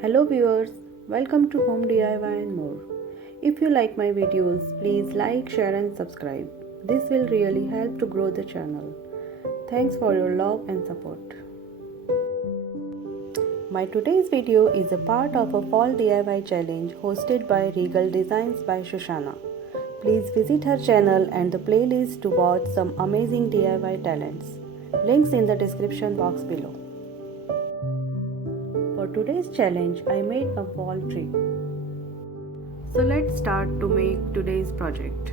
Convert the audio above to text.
Hello viewers, welcome to Home DIY and more. If you like my videos, please like, share and subscribe. This will really help to grow the channel. Thanks for your love and support. My today's video is a part of a fall DIY challenge hosted by Regal Designs by Shoshana. Please visit her channel and the playlist to watch some amazing DIY talents. Links in the description box below. For today's challenge, I made a wall tree. So let's start to make today's project.